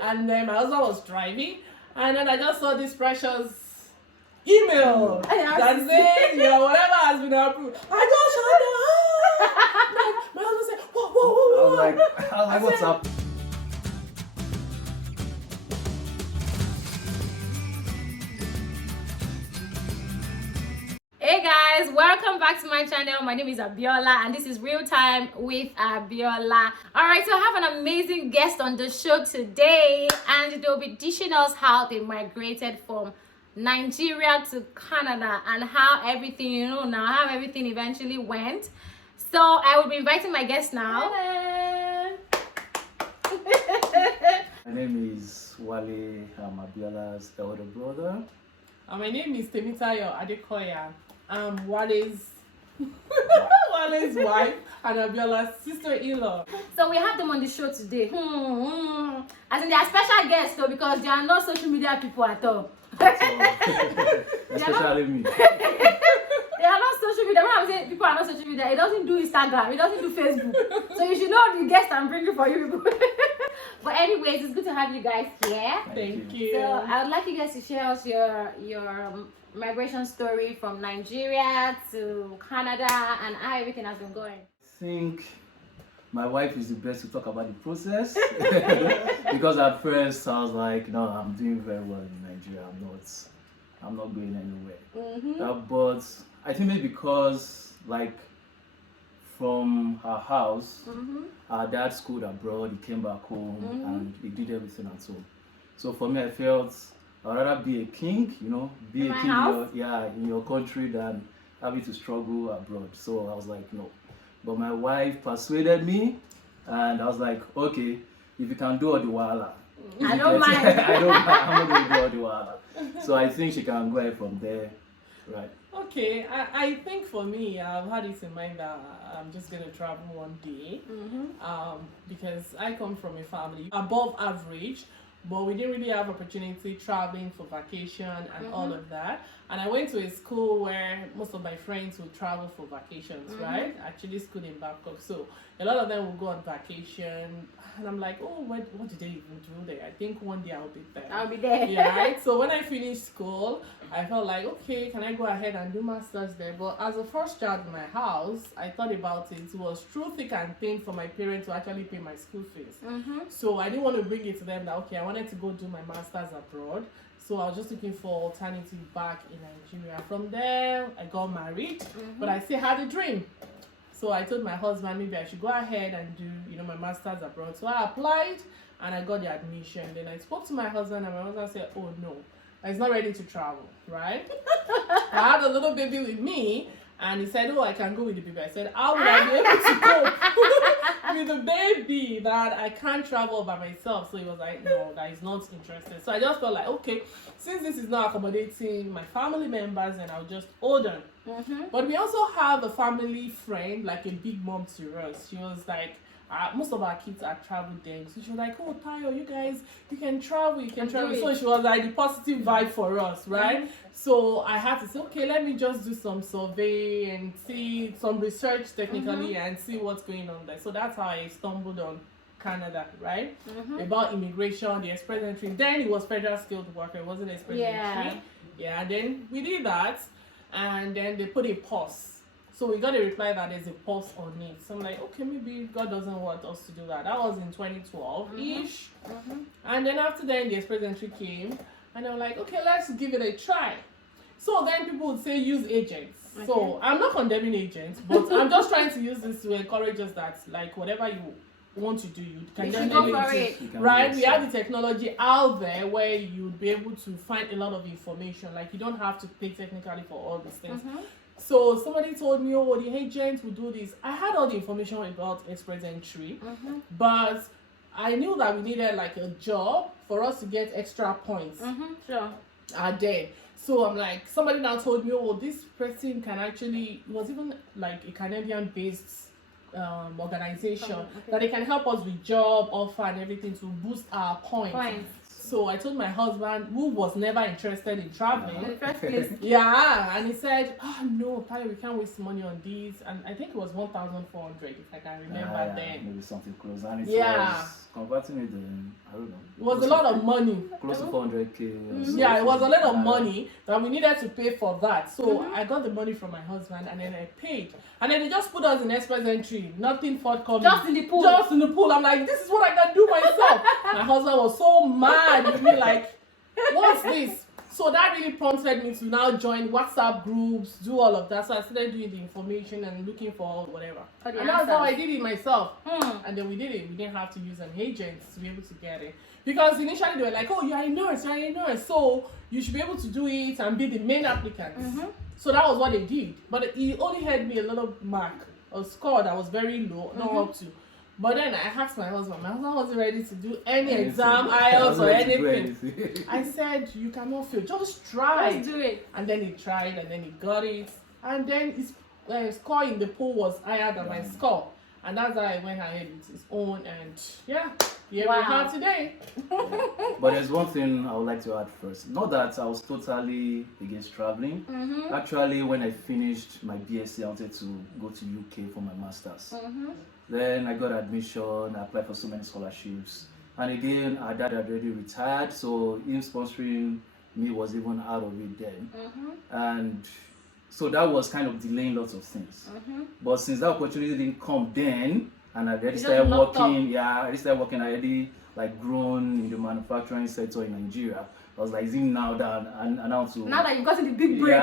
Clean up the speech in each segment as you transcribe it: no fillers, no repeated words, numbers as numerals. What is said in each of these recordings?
And then my husband was driving, and then I just saw this precious email that said, whatever has been approved. I just shut up. My husband said, whoa. I was like, what's up? Hey guys, welcome back to my channel. My name is Abiola and this is Real Time with Abiola. Alright, so I have an amazing guest on the show today, and they'll be teaching us how they migrated from Nigeria to Canada and how everything, how everything eventually went. So I will be inviting my guest now. My name is Wale. I'm Abiola's elder brother. My name is Temitayo Adekoya. I'm Wale's wife and Abiola's sister-in-law. So we have them on the show today. As in, they are special guests though, because they are not social media people at all. Especially me. They are not social media. When I'm saying people are not social media, it doesn't do Instagram, it doesn't do Facebook. So you should know the guests I'm bringing for you people. But anyways, it's good to have you guys here. Thank you. So I would like you guys to share us your migration story from Nigeria to Canada and how everything has been going. I think my wife is the best to talk about the process. Because at first I was like, no, I'm doing very well in Nigeria. I'm not going anywhere. But I think maybe because from her house, her dad schooled abroad, he came back home and he did everything at home. So for me, I felt I'd rather be a king, be in a king house? in your country than having to struggle abroad. So I was like, no. But my wife persuaded me, and I was like, okay, if you can do all the wahala. I don't mind. I'm not going to do all the wahala. So I think she can go ahead from there, right? Okay, I think for me, I've had it in mind that I'm just going to travel one day. Because I come from a family above average, but we didn't really have opportunity traveling for vacation and all of that. And I went to a school where most of my friends would travel for vacations, right? Actually, school in Bangkok. So a lot of them will go on vacation. And I'm like, oh, what did they even do there? I think one day I'll be there. I'll be there. Yeah, right? So when I finished school, I felt like, okay, can I go ahead and do masters there? But as a first child in my house, I thought about it. It was through thick and thin for my parents to actually pay my school fees. So I didn't want to bring it to them that, okay, I wanted to go do my masters abroad. So I was just looking for alternative back in Nigeria. From there, I got married, but I still had a dream. So I told my husband maybe I should go ahead and do, my master's abroad. So I applied and I got the admission. Then I spoke to my husband and my husband said, oh no, he's not ready to travel, right? I had a little baby with me and he said, oh, I can go with the baby. I said, how would I be able to go with the baby that I can't travel by myself? So he was like, no, that he's not interested. So I just felt like, okay, since this is not accommodating my family members, then I'll just hold on. But we also have a family friend, like a big mom to us. She was like, most of our kids are travel then. So she was like, oh, Tayo, you guys, you can travel. So she was like the positive vibe for us, right? So I had to say, okay, let me just do some survey and see some research technically and see what's going on there. So that's how I stumbled on Canada, right? About immigration, the express entry. Then it was federal skilled worker, it wasn't express entry. Yeah, then we did that. And then they put a pause. So we got a reply that there's a pause on it. So I'm like, okay, maybe God doesn't want us to do that. That was in 2012-ish. And then after that, the express entry came. And I'm like, okay, let's give it a try. So then people would say use agents. So I'm not condemning agents, but I'm just trying to use this to encourage us that whatever you want to do, you can go for it. Right? We have the technology out there where you'd be able to find a lot of information. You don't have to pay technically for all these things. So somebody told me, oh, the agent will do this. I had all the information about express entry, but I knew that we needed a job for us to get extra points. Sure. There. So I'm like, somebody now told me, oh, this person can actually, it was even a Canadian-based organization that they can help us with job offer and everything to boost our points. So I told my husband, who was never interested in traveling, in the first place. Yeah, and he said, oh no, Tyler, we can't waste money on these. And I think it was 1,400 if I can remember then. Maybe something close. And it was converting it in I don't know. It was a lot of money. Close to 400K. Yeah, it was a lot of money that we needed to pay for that. So I got the money from my husband and then I paid. And then they just put us in express entry. Nothing forthcoming. Just in the pool. Just in the pool. I'm like, this is what I can do myself. My husband was so mad with me, like, what's this? So that really prompted me to now join WhatsApp groups, do all of that. So I started doing the information and looking for whatever. And that's how I did it myself. And then we did it. We didn't have to use an agent to be able to get it. Because initially they were like, oh, you're a nurse, so you should be able to do it and be the main applicant. So that was what they did. But it only had me a little mark, a score that was very low, not up to. But then I asked my husband wasn't ready to do any exam, IELTS or anything. I said, you cannot fail, just try. Just do it. And then he tried and then he got it. And then his score in the poll was higher than my score. And that's how I went ahead with his own. And yeah, here we are today. But there's one thing I would like to add first. Not that I was totally against traveling. Actually, when I finished my BSc, I wanted to go to UK for my master's. Then I got admission, I applied for so many scholarships. And again, our dad had already retired, so him sponsoring me was even out of it then. And so that was kind of delaying lots of things. But since that opportunity didn't come then, and I already started working, I already like grown in the manufacturing sector in Nigeria. I was like, is it now that now that you've gotten the big break?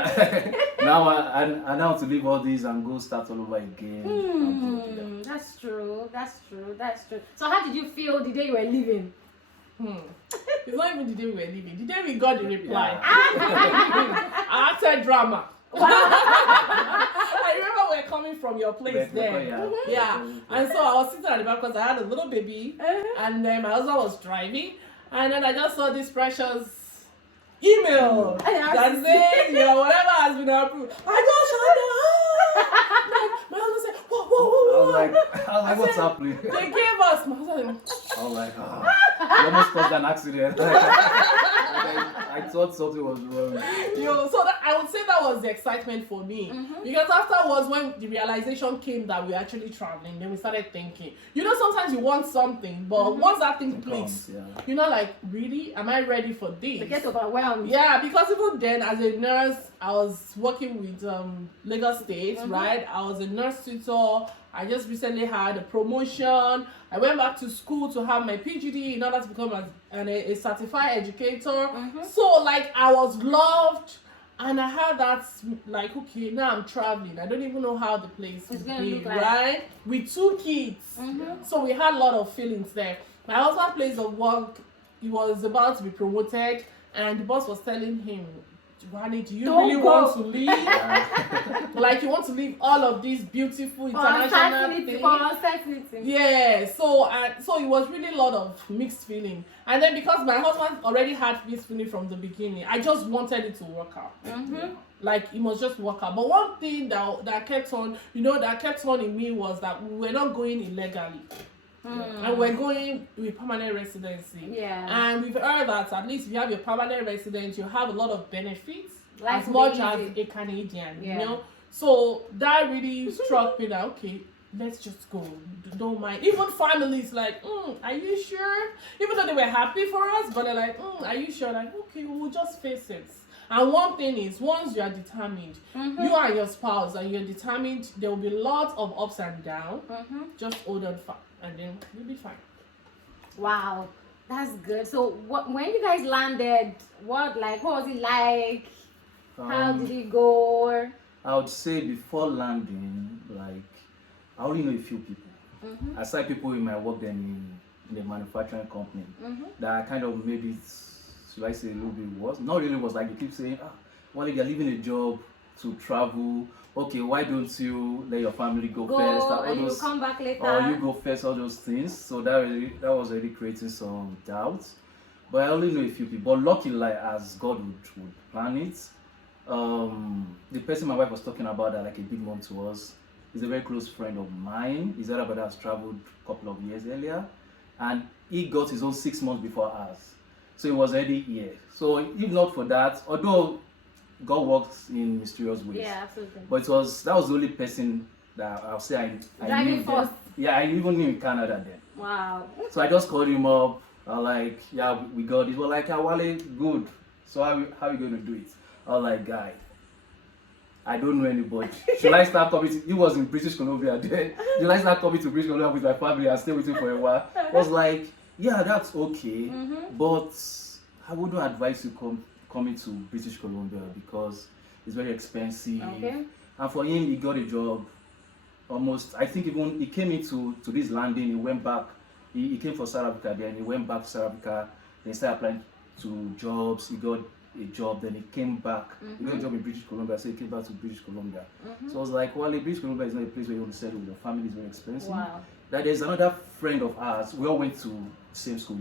Now I now to leave all these and go start all over again. That's true. So how did you feel the day you were leaving? It's not even the day we were leaving. The day we got the reply. I acted drama. I remember we were coming from your place there. And so I was sitting at the back because I had a little baby, and then my husband was driving, and then I just saw this precious email that said, whatever has been approved. I just shut up. My husband said, whoa. I was like, what's happening? They gave us. My husband. I was like, you almost caused an accident. I thought something was wrong. So I would say that was the excitement for me. Because afterwards, when the realization came that we're actually traveling, then we started thinking. Sometimes you want something, but once that thing clicks, you're not like, really? Am I ready for this? You get overwhelmed. Yeah, because even then, as a nurse, I was working with Lagos State, right? I was a nurse tutor. I just recently had a promotion. I went back to school to have my PGD in order to become a certified educator. So, like, I was loved. And I had that, like, okay, now I'm traveling. I don't even know how the place is going to be, right? With 2 kids. So we had a lot of feelings there. My husband's place of work, he was about to be promoted. And the boss was telling him, Wani, do you really want to leave? Like, you want to leave all of these beautiful international things? Yeah, so it was really a lot of mixed feeling. And then because my husband already had mixed feeling from the beginning, I just wanted it to work out. Like, it must just work out. But one thing that kept on, that kept on in me was that we were not going illegally. And we're going with permanent residency. And we've heard that at least if you have your permanent residence, you have a lot of benefits as much as a Canadian, So that really struck me that, okay, let's just go. Don't mind. Even families like, are you sure? Even though they were happy for us, but they're like, are you sure? Like, okay, we'll just face it. And one thing is, once you are determined, you and your spouse, and you're determined, there will be lots of ups and downs. Just hold on fast, and then you'll be fine. Wow, that's good. So, when you guys landed, what was it like? How did it go? I would say before landing, like, I only know a few people. Aside people in my work then in the manufacturing company, that kind of made it, should I say, a little bit worse. Not really worse, like you keep saying, well, if you're leaving a job to travel, okay, why don't you let your family go first? And you come back later. Or you go first, all those things. So that was really creating some doubts. But I only know a few people. But luckily, like, as God would plan it, the person my wife was talking about that, like a big mom to us, is a very close friend of mine. His other brother has traveled a couple of years earlier, and he got his own 6 months before us. So he was already here. So if not for that, although God works in mysterious ways. Yeah, absolutely. But that was the only person that I'll say I knew. Yeah, I even knew in Canada then. Wow. So I just called him up. I was like, yeah, we got it. We're like, Wale, good. So how you going to do it? I was like, guy, I don't know anybody. Should I start coming to, you was in British Columbia then. Should I start coming to British Columbia with my family and stay with you for a while? I was like, yeah, that's okay. But I wouldn't advise you coming to British Columbia because it's very expensive. Okay. And for him, he got a job almost, I think even he came into this landing, he went back. He came for South Africa, then he went back to South Africa, then he started applying to jobs, he got a job, then he came back. He got a job in British Columbia, so he came back to British Columbia. So I was like, well, British Columbia is not a place where you want to settle with your family, it's very expensive. Wow. That there's another friend of ours, we all went to the same school,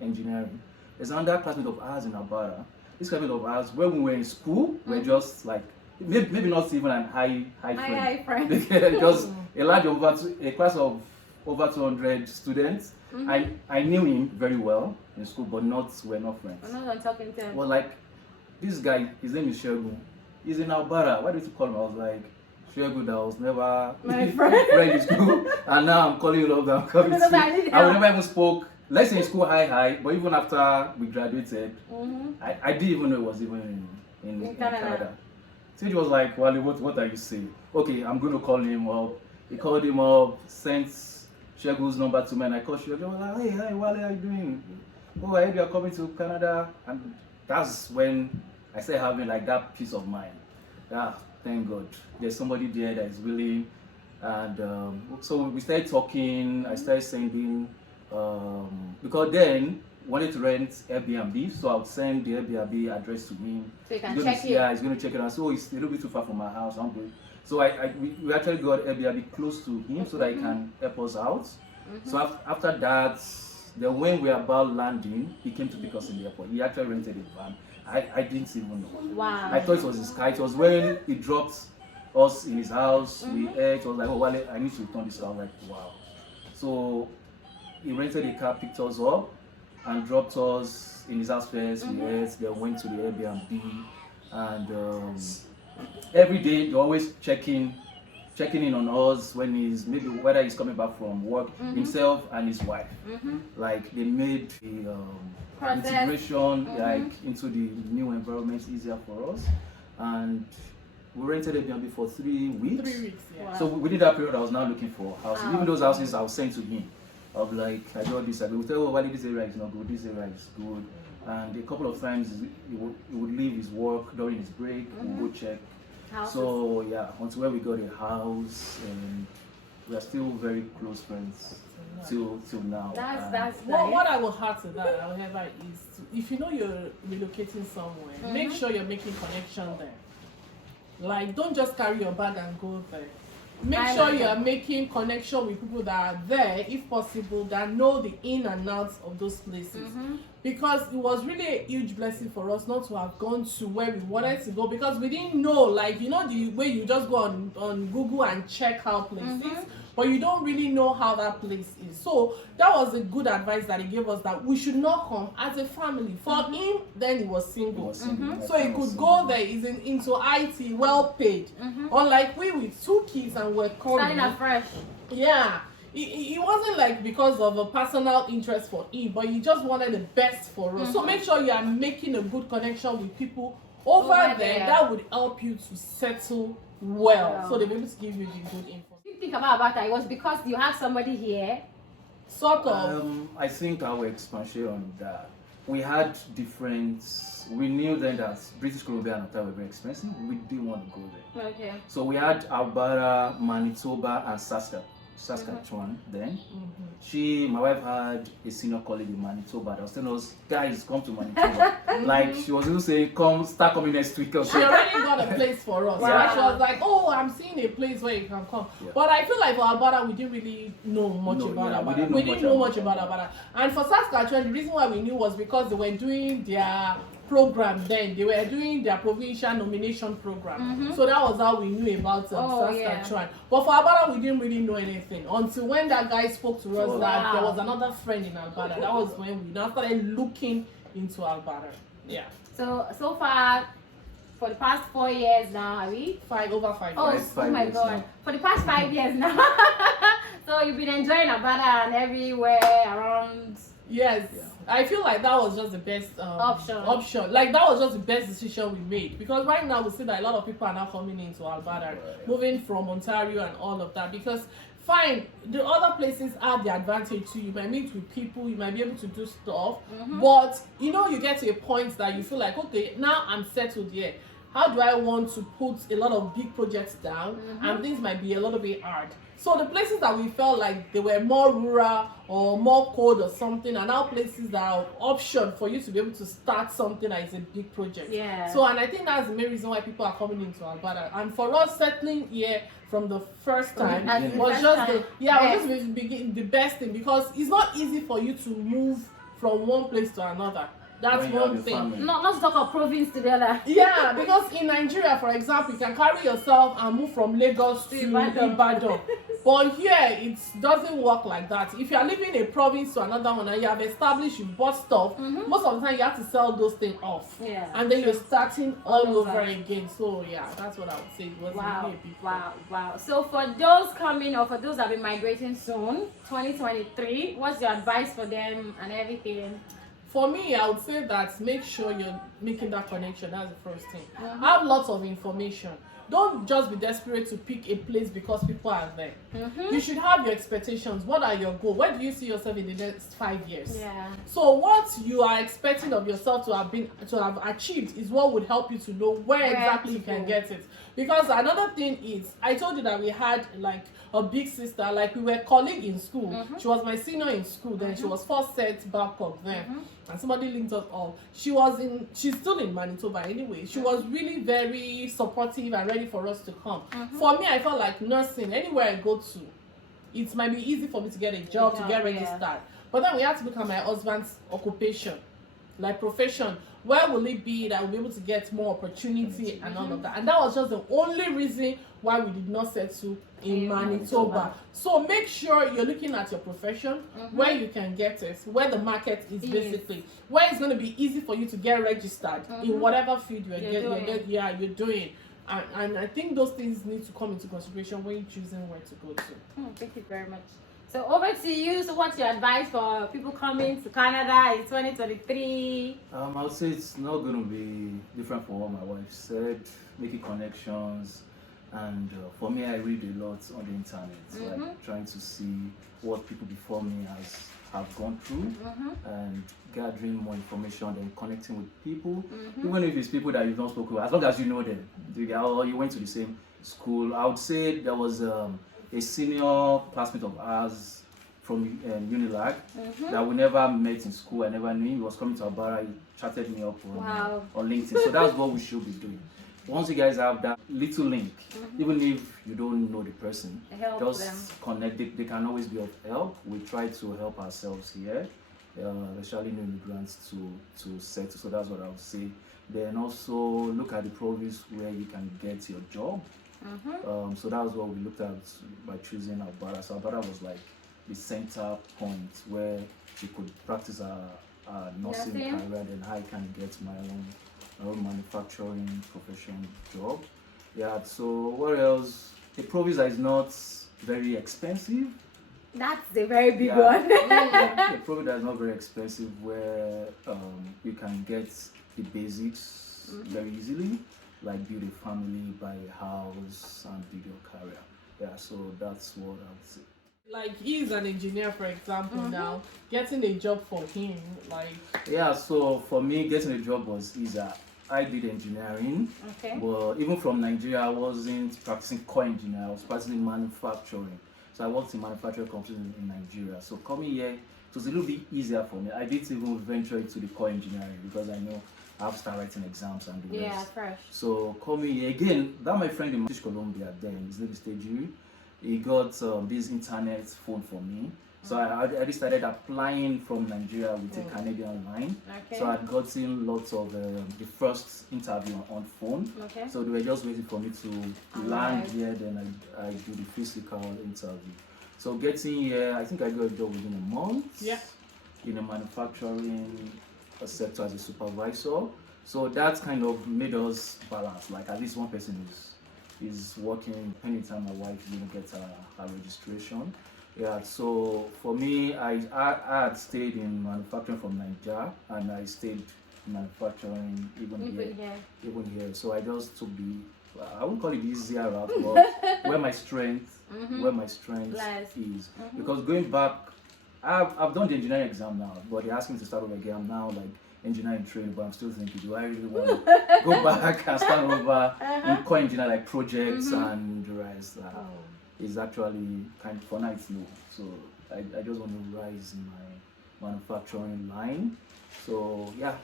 engineering. There's another classmate of ours in Alberta. This classmate of ours, when we were in school, we're just like, maybe not even an high friend. Just a class of over 200 students. I knew him very well in school, but we're not friends. I'm not talking to him. Well, like, this guy, his name is Shegun. He's in Alberta. Why did you call him? I was like, Shegun, that was never my friend in school. And now I'm calling you up, I'm coming to you. And we never even spoke. Let's say in school, hi. But even after we graduated, I didn't even know it was even in Canada. So he was like, Wale, what are you saying? Okay, I'm going to call him up. He called him up, sent Shegun's number to me, and I called Shegun. I was like, hey, Wale, how are you doing? Oh, I heard you are coming to Canada. And that's when I started having like that peace of mind. Yeah, thank God. There's somebody there that is willing. And so we started talking. I started sending, because then wanted to rent Airbnb, so I would send the Airbnb address to him. So you can check it. Yeah, he's going to check it out. So it's a little bit too far from my house. I'm good. So we actually got Airbnb close to him so that he can help us out. So after that, then when we were about landing, he came to pick us in the airport. He actually rented a van. I didn't even know. Wow. I thought it was his car. It was when he dropped us in his house. We ate. It was like, oh, Wale, I need to return this. I was like, wow. So he rented a car, picked us up, and dropped us in his house first. We ate. Then went to the Airbnb, and every day they're always checking in on us when whether he's coming back from work, himself and his wife. Like they made the integration like into the new environment easier for us, and we rented Airbnb for 3 weeks. 3 weeks, yeah. Wow. So within that period, I was now looking for houses. Even those houses I was sent to him. Of like, I got this, I would tell, oh, why this area is not good, this area is good. And a couple of times he would leave his work during his break, we'll go check. Houses. So yeah, until where we got a house, and we are still very close friends till now. That's nice. What I will add to that, however, is if you know you're relocating somewhere, make sure you're making connection there. Like, don't just carry your bag and go there. Make sure you are making connection with people that are there, if possible, that know the in and outs of those places. Because it was really a huge blessing for us not to have gone to where we wanted to go, because we didn't know, like, you know, the way you just go on Google and check out places, but you don't really know how that place is. So that was a good advice that he gave us, that we should not come as a family. For him, then he was single. So he could go there, he's into IT, well paid. Unlike we with 2 kids and we're coming. Starting afresh. Yeah. It wasn't like because of a personal interest for him, but he just wanted the best for us. So make sure you are making a good connection with people over there. That would help you to settle well. So they'll be able to give you the good info. What do you think about that? It was because you have somebody here? Sort of. I think our expansion on that, we had different, we knew then that British Columbia and Ontario were very expensive. We didn't want to go there. Okay. So we had Alberta, Manitoba, and Saskatchewan then. My wife had a senior colleague in Manitoba that was telling us, guys, come to Manitoba. Like, she was even saying, start coming next week. She already got a place for us. Wow. She was like, oh, I'm seeing a place where you can come. But I feel like for Alberta, we didn't really know much about Alberta. We didn't know much about Alberta. And for Saskatchewan, the reason why we knew was because they were doing their program then. They were doing their provincial nomination program. So that was how we knew about Saskatchewan. But for Alberta, we didn't really know anything until when that guy spoke to us that there was another friend in Alberta. That was when we now started looking into Alberta. Yeah. So far, for the past 4 years now, are we? Over 5 Oh, years. oh my God. Now. For the past 5 years now. So you've been enjoying Alberta and everywhere around. Yes, Yeah. I feel like that was just the best option. Like that was just the best decision we made, because right now we see that a lot of people are now coming into Alberta, moving from Ontario and all of that. Because fine, the other places have the advantage too. You might meet with people, you might be able to do stuff, but you know, you get to a point that you feel like, okay, now I'm settled here. How do I want to put a lot of big projects down, and things might be a little bit hard. So the places that we felt like they were more rural or more cold or something are now places that are option for you to be able to start something that is a big project. Yeah. So, and I think that's the main reason why people are coming into Alberta. And for us, settling here from the first time was just the best thing, because it's not easy for you to move from one place to another. That's one thing. No, let's talk of province to the other. Yeah, because in Nigeria, for example, you can carry yourself and move from Lagos to Ibadan. But here, it doesn't work like that. If you are leaving a province to another one and you have established, you bought stuff, most of the time you have to sell those things off. Yeah. And then you're starting all over again. So yeah, that's what I would say. It was really a big wow. So for those coming, or for those that have been migrating soon, 2023, what's your advice for them and everything? For me, I would say that make sure you're making that connection. That's the first thing. Have lots of information. Don't just be desperate to pick a place because people are there. You should have your expectations. What are your goals? Where do you see yourself in the next 5 years? Yeah. So what you are expecting of yourself to have achieved is what would help you to know where exactly you can get it. Because another thing is, I told you that we had like a big sister, like we were colleagues in school. She was my senior in school then. She was first set Babcock then. And somebody linked us all. She's still in Manitoba anyway. She was really very supportive and ready for us to come. For me, I felt like nursing, anywhere I go to, it might be easy for me to get a job, to get registered. But then we had to look at my husband's occupation, like profession. Where will it be that we'll be able to get more opportunity and all of that? And that was just the only reason why we did not settle in Manitoba. So make sure you're looking at your profession, where you can get it, where the market is basically, where it's going to be easy for you to get registered in whatever field you're doing. And I think those things need to come into consideration when you're choosing where to go to. Thank you very much. So over to you. So what's your advice for people coming to Canada in 2023? I would say it's not going to be different from what my wife said. Making connections, and for me, I read a lot on the internet, like trying to see what people before me have gone through, and gathering more information and connecting with people, even if it's people that you've not spoken with, as long as you know them, or you went to the same school. I would say there was a senior classmate of ours from Unilag that we never met in school. I never knew. He was coming to Alberta. He chatted me up on LinkedIn. So that's what we should be doing. Once you guys have that little link, even if you don't know the person, just connect. They can always be of help. We try to help ourselves here, especially new immigrants to settle. So that's what I would say. Then also look at the province where you can get your job. So that was what we looked at by choosing Alberta. So Alberta was like the center point where you could practice a nursing career, then I can get my own manufacturing profession job. Yeah, so what else? A province that is not very expensive. That's the very big one. A province that is not very expensive, where you can get the basics very easily, like build a family, buy a house, and build your career. Yeah, so that's what I would say. Like he's an engineer, for example. Now getting a job for him, like so for me, getting a job was easier. I did engineering, but even from Nigeria, I wasn't practicing core engineering. I was practicing manufacturing. So I worked in manufacturing companies in Nigeria. So coming here, it was a little bit easier for me. I didn't even venture into the core engineering because I know I have to start writing exams and the rest. Yeah, fresh. So coming here again, that my friend in British Columbia then, his name is Tejiri. He got this internet phone for me. So I already started applying from Nigeria with a Canadian line. So I'd gotten lots of the first interview on phone. So they were just waiting for me to land here, then I do the physical interview. So getting here, I think I got a job within a month in a manufacturing sector as a supervisor. So that kind of made us balance, like at least one person is working anytime my wife gets her registration. Yeah, so for me, I had stayed in manufacturing from Nigeria, and I stayed in manufacturing even here. So I just took I wouldn't call it the easier route, but where my strength is. Because going back, I've done the engineering exam now, but they asked me to start over again. I'm now like engineering training, but I'm still thinking, do I really want to go back and start over in core engineer like projects and the rest? Is actually kind of for now it's no. So I just want to rise in my manufacturing line. So yeah,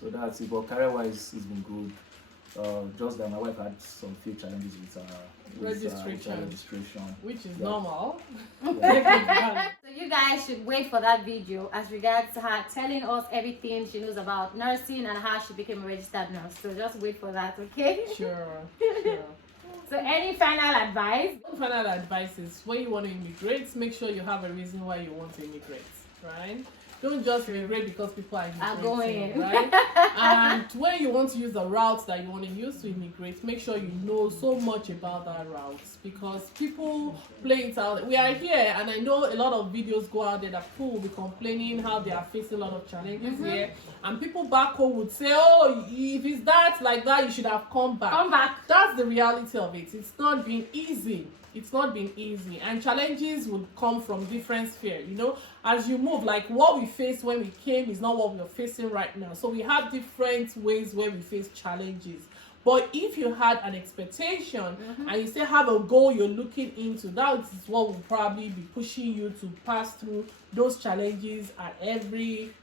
so that's it. But career-wise, it's been good. Just that my wife had some few challenges with her registration, which is normal. Yeah. So you guys should wait for that video as regards to her telling us everything she knows about nursing and how she became a registered nurse. So just wait for that, okay? Sure. So any final advice? Final advice is when you want to immigrate, make sure you have a reason why you want to immigrate, right? Don't just immigrate because people are immigrating, right? And when you want to use the route that you want to use to immigrate, make sure you know so much about that route, because people play it out. We are here, and I know a lot of videos go out there that people will be complaining how they are facing a lot of challenges here, and people back home would say, oh, if it's that like that, you should have come back. Come back. That's the reality of it. It's not been easy. It's not been easy, and challenges would come from different spheres. You know, as you move, like what we faced when we came is not what we're facing right now. So we have different ways where we face challenges. But if you had an expectation and you still have a goal you're looking into, that is what will probably be pushing you to pass through those challenges at every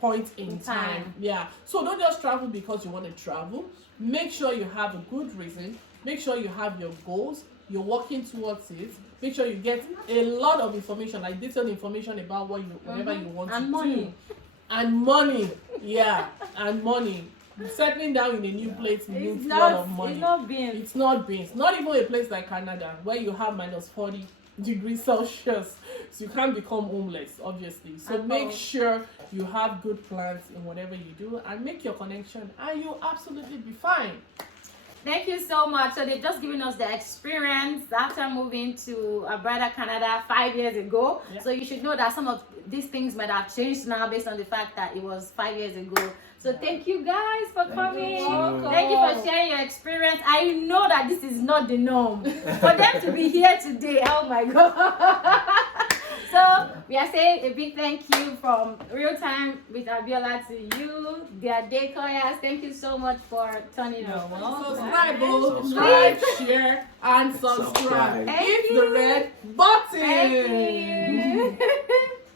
point in time. Yeah. So don't just travel because you want to travel. Make sure you have a good reason. Make sure you have your goals. You're working towards it. Make sure you get a lot of information, like detailed information about whatever you want to do. And money. Yeah, and money. Settling down in a new place needs a lot of money. It's not beans. Not even a place like Canada where you have -40 degrees Celsius. So you can't become homeless, obviously. So make sure you have good plans in whatever you do and make your connection, and you'll absolutely be fine. Thank you so much. So they've just given us the experience after moving to Alberta, Canada 5 years ago. Yeah. So you should know that some of these things might have changed now based on the fact that it was 5 years ago. So thank you guys for coming. Thank you for sharing your experience. I know that this is not the norm. For them to be here today, oh my God. So we are saying a big thank you from Real Time with Abiola to you, dear Decoyers. Thank you so much for turning up. Subscribe, share, and subscribe. Hit the red button. Thank you.